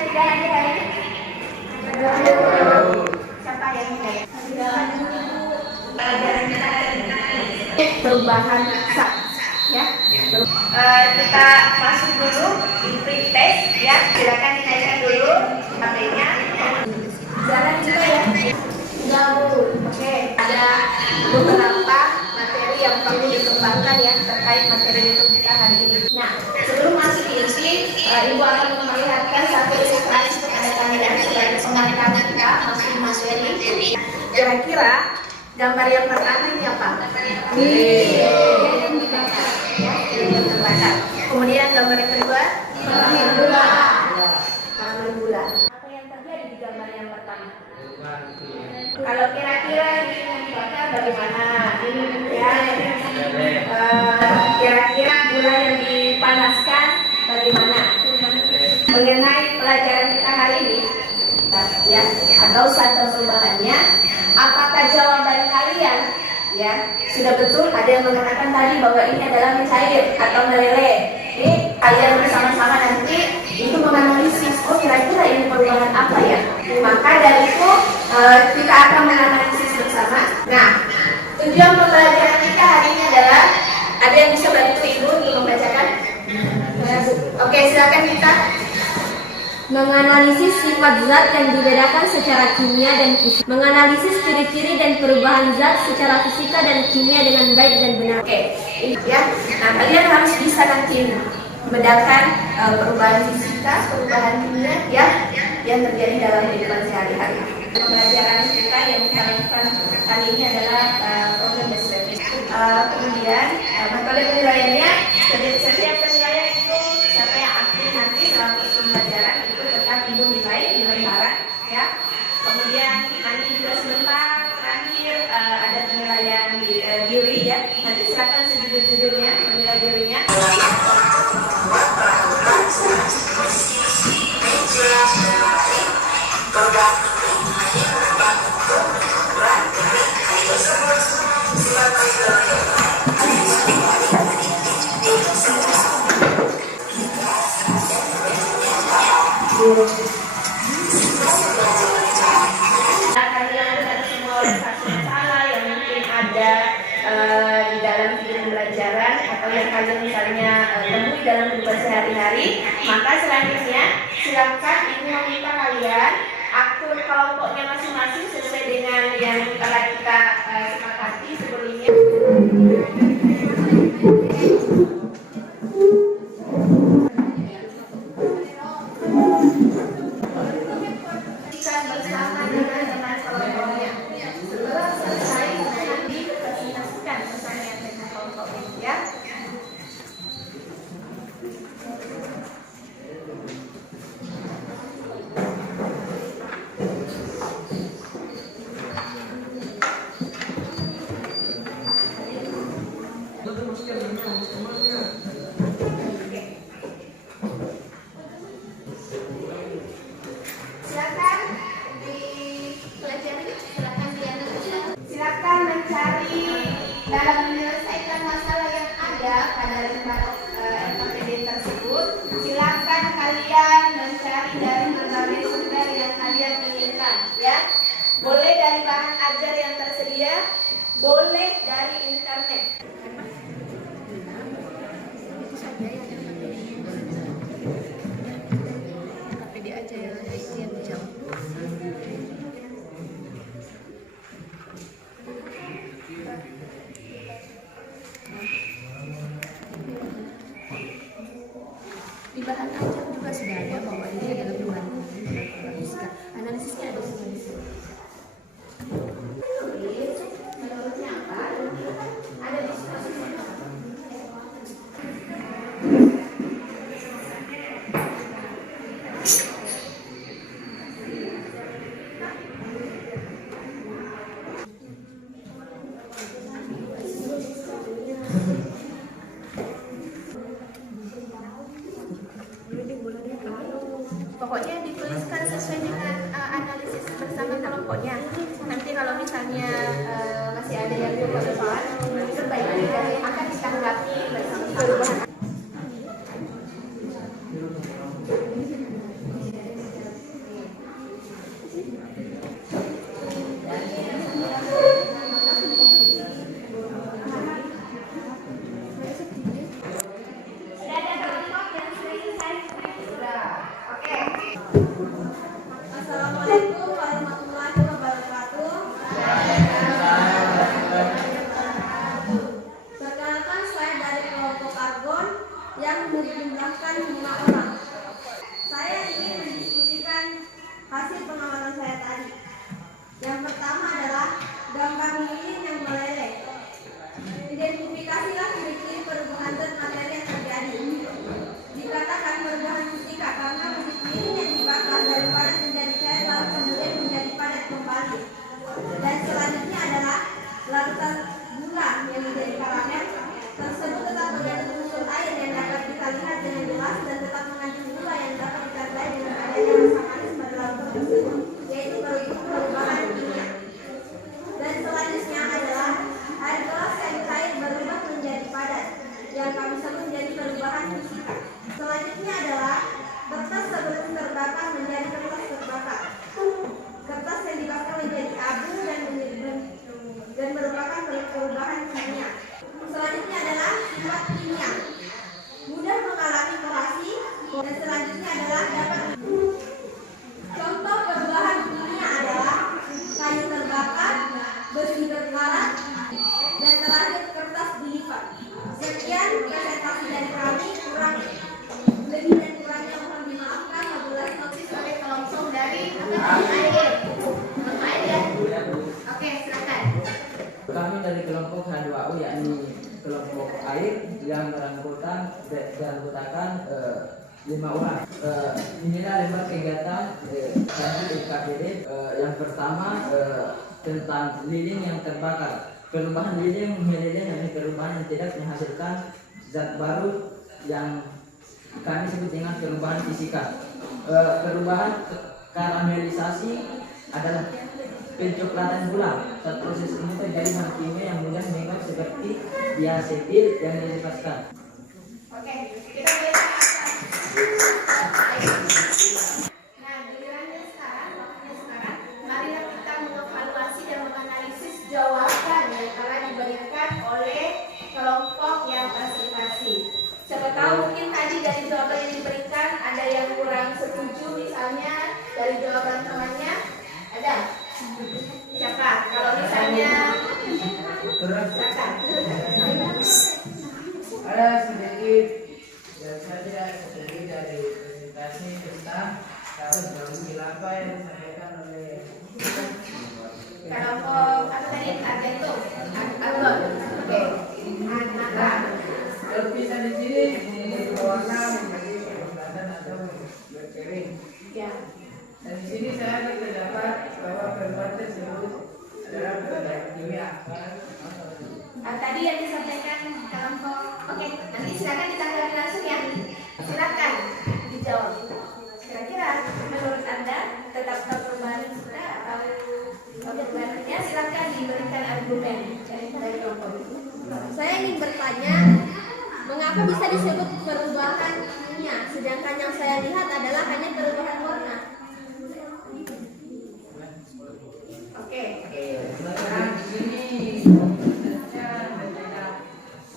yang tidak hadir hari ini? Siapa yang tidak? Pelajaran kita perubahan zat, ya. Kita masuk dulu di pre-test, ya. Silakan dinaikkan dulu HP-nya. Jalan juga ya. Jauh. Oke. Ada beberapa materi yang perlu dikembangkan ya terkait materi untuk kita hari ini. Nah, sebelum masuk di inti, Ibu akan memperlihatkan satu ilustrasi kepada kalian sebagai pengantar kita masuk materi. Kira-kira gambar yang pertama ini apa? Yang dibakar. Ya, yang terbakar. Kemudian gambar yang kedua, karamel gula. Karamel gula. Apa yang terjadi di gambar yang pertama? Kalau kira-kira ini yang dibakar bagaimana? Ya, kira-kira gula yang dipanaskan bagaimana? Mengenai pelajaran kita hari ini, ya, atau satu perubahannya, apakah jawaban kalian, ya, sudah betul? Ada yang mengatakan tadi bahwa ini adalah mencair atau meleleh. Ini kalian bersama-sama nanti itu menganalisis, oh kira-kira ini perubahan apa ya? Maka dari itu kita akan menganalisis bersama. Nah, tujuan pembelajaran kita hari ini adalah, ada yang bisa bantu Ibu untuk membacakan? Oke, silakan kita. Menganalisis sifat zat yang dibedakan secara kimia dan fisika. Menganalisis ciri-ciri dan perubahan zat secara fisika dan kimia dengan baik dan benar. Oke, ya. Nah, kalian harus bisa nanti membedakan perubahan fisika, perubahan kimia, ya, yang terjadi dalam kehidupan sehari-hari. Pembelajaran kita yang kita lakukan kali ini adalah problem based learning. Kemudian metode penilaiannya, setiap penilaian itu siapa yang aktif nanti selama pembelajaran itu tetap Ibu nilai barang, ya. Kemudian nanti juga sebentar terakhir ada penilaian juri, ya. Nanti silakan sejujur-jujurnya menilai jurinya. Di dalam video pembelajaran atau yang kalian misalnya temui dalam kehidupan sehari-hari, maka selanjutnya silakan Ibu meminta kalian atur kelompoknya masing-masing sesuai dengan yang telah kita sepakati sebelumnya. Bersama dengan teman kelompoknya. Setelah selesai nanti presentasikan bersama yang dengan kelompoknya, ya. Silakan mencari dalam menyelesaikan masalah yang ada pada lembar LKPD tersebut. Silakan kalian mencari dari berbagai sumber yang kalian inginkan, ya. Boleh dari bahan ajar yang tersedia, boleh dari internet. Tapi dia aja yang jauh. Di bahan ajar juga sudah ada bahwa ini adalah perubahan fisika. Analisisnya ada semua di sini. Menurutnya apa? Ada diskusi. Pokoknya dituliskan sesuai dengan analisis bersama kelompoknya. Nanti kalau misalnya masih ada yang belum soal, sebaiknya akan ditanggapi bersama-sama. Air ya. Oke, silakan. Kami dari kelompok H2U, yakni kelompok air yang beranggotakan 5 orang. Inilah lembar kegiatan dari KPD. Yang pertama tentang lilin yang terbakar. Perubahan lilin adalah perubahan yang tidak menghasilkan zat baru yang kami sebut dengan perubahan fisika. Perubahan karamelisasi adalah pencoklatan gula. Saat proses ini terjadi bahan kimia yang mudah mengikat seperti diasetil yang dilepaskan. Oke, kita lihat. Nah, gilirannya sekarang, marilah kita mengevaluasi dan menganalisis jawaban yang telah diberikan oleh kelompok yang presentasi. Siapa tahu mungkin tadi dari jawaban yang diberikan ada yang kurang setuju, misalnya dari jawaban temannya ada. Siapa? Kalau misalnya Ada sedikit yang saja sedikit dari presentasi tentang kasus bangun apa yang disampaikan oleh kelompok apa tadi? Argento, Argon. Oke. Maka terpisah di sini berwarna menjadi kelembapan atau berkering. ya. Dan di sini saya terdapat bahwa perubahan tersebut adalah perubahan kimia. Tadi yang disampaikan kelompok. Oke, nanti silakan ditanggapi langsung ya. Silakan dijawab. Kira-kira menurut Anda tetap perubahan sudah atau perubahannya? Silakan diberikan argumen dari kelompok. Saya ingin bertanya, mengapa bisa disebut perubahan kimia, sedangkan yang saya lihat adalah hanya perubahan warna? Oke. Sekarang di sini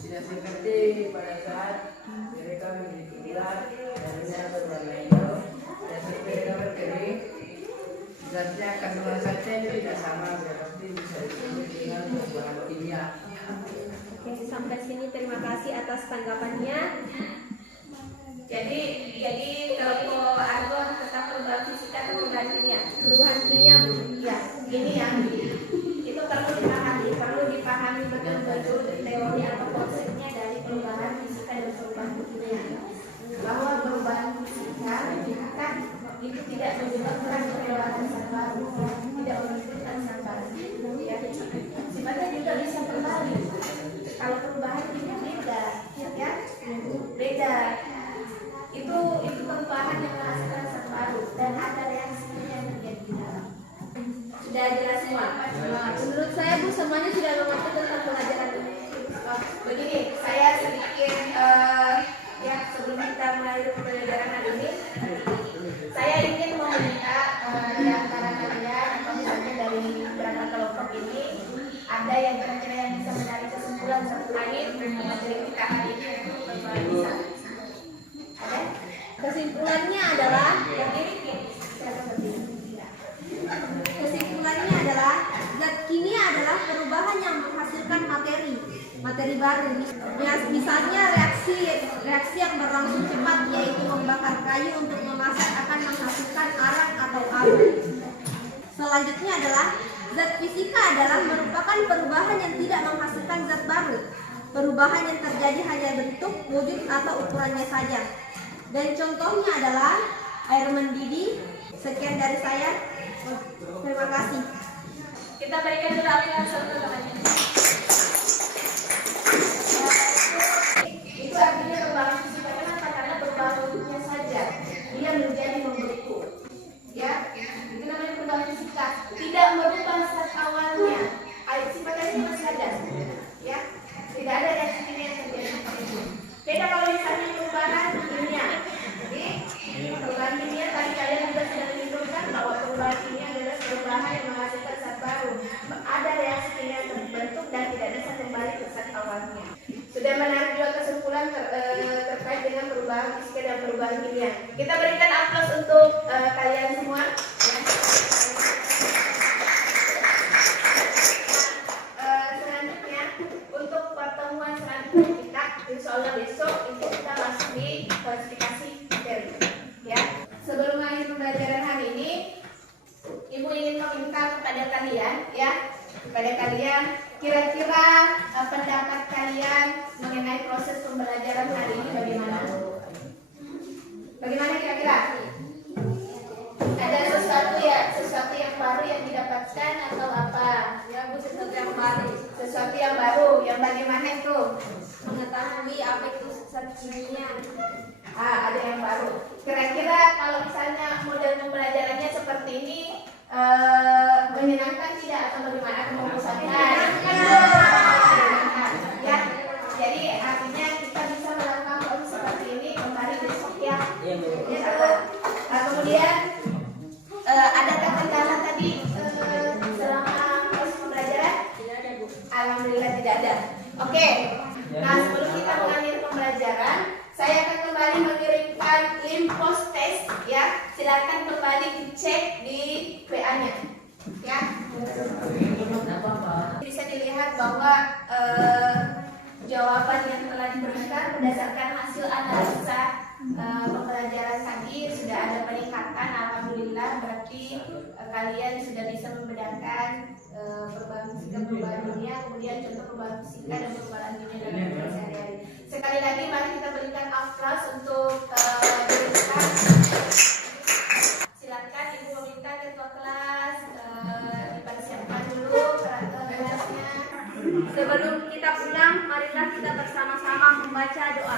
tidak seperti pada saat mereka memiliki bulan dan berwarna hijau dan seperti mereka berkering, zatnya kandungan zatnya tidak sama, berarti bisa disebut dengan perubahan kimia. Oke, sampai sini terima kasih atas tanggapannya. Jadi kelompok Argon tentang perubahan fisika atau perubahan kimia? Perubahan kimia, Bu. Ya, ini ya. Itu perlu dipahami betul-betul teori atau konsepnya dari perubahan fisika dan perubahan kimia. Bahwa perubahan fisika kan itu tidak menyebabkan keluaran zat baru, tidak memunculkan zat baru. Ya, sifatnya juga bisa kembali. Kalau perubahan kimia beda, ya, beda. Itu perubahan yang menghasilkan zat baru dan ada reaksinya yang terjadi di dalam. Sudah jelas semua? Menurut saya, Bu, semuanya sudah mengerti tentang pelajaran ini. Begini, saya sedikit ya sebelum kita mulai pelajaran hari ini, saya ingin meminta di antara kalian atau misalnya dari beberapa kelompok ini ada yang kira-kira yang bisa menarik kesimpulan terkait materi kita hari ini untuk persoalan bisa. Ada? Kesimpulannya adalah Yang ini siapa berdiri? Kesimpulannya adalah zat kimia adalah perubahan yang menghasilkan materi baru. Misalnya reaksi yang berlangsung cepat, yaitu membakar kayu untuk memasak akan menghasilkan arang atau abu. Selanjutnya adalah zat fisika adalah merupakan perubahan yang tidak menghasilkan zat baru. Perubahan yang terjadi hanya bentuk, wujud atau ukurannya saja. Dan contohnya adalah air mendidih. Sekian dari saya. Terima kasih. Kita berikan dulu aplaus untuk temannya. Itu artinya perubahan fisika. Kenapa? Karena perubahan wujudnya saja dia menjadi membeku. Ya, itu namanya perubahan fisika. Tidak merubah zat awalnya. Sifatnya masih ada. Ya, tidak ada reaksi kimia yang terjadi seperti itu. Beda kalau misalnya perubahan kimia. Jadi perubahan kimia tadi kalian juga sudah menunjukkan bahwa perubahan kimia adalah perubahan yang menghasilkan zat baru. Ada reaksi kimia yang terbentuk dan tidak bisa kembali ke zat awalnya. Sudah menarik juga kesimpulan terkait dengan perubahan fisika dan perubahan kimia. Kita berikan aplaus untuk kalian semua. Ya. Selanjutnya untuk pertemuan selanjutnya kita, insya Allah besok itu kita masuk di klasifikasi materi. Ya. Sebelum akhir pembelajaran hari ini, kepada kalian ya, kepada kalian kira-kira pendapat kalian mengenai proses pembelajaran hari ini bagaimana? Bagaimana kira-kira? Ada sesuatu yang baru yang didapatkan atau apa? Ya Bu, sesuatu yang baru. Sesuatu yang baru, yang bagaimana itu? Mengetahui apa itu zat kimia. Ada yang baru. Kira-kira kalau misalnya model pembelajarannya seperti ini menyenangkan tidak atau bagaimana? Atau membosankan? Menyenangkan. Ya. Jadi artinya kita bisa melakukan proses seperti ini kembali besok ya. Kemudian adakah kendala tadi selama proses pembelajaran? Alhamdulillah tidak ada. Oke. Nah, sebelum kita mengakhiri pembelajaran, saya akan kembali mengirimkan link post test ya. Silakan kembali dicek di WA-nya. Ya. Bisa dilihat bahwa jawaban yang telah diberikan berdasarkan hasil analisa pembelajaran tadi sudah ada peningkatan. Alhamdulillah, berarti kalian sudah bisa membedakan perubahan fisika, perubahan dunia, kemudian contoh perubahan fisika dan perubahan dunia dalam hidup sehari-hari. Sekali lagi mari kita berikan aplaus untuk diri. Silakan Ibu meminta ketua kelas dipersiapkan dulu kelasnya. Sebelum kita pulang, marilah kita bersama-sama membaca doa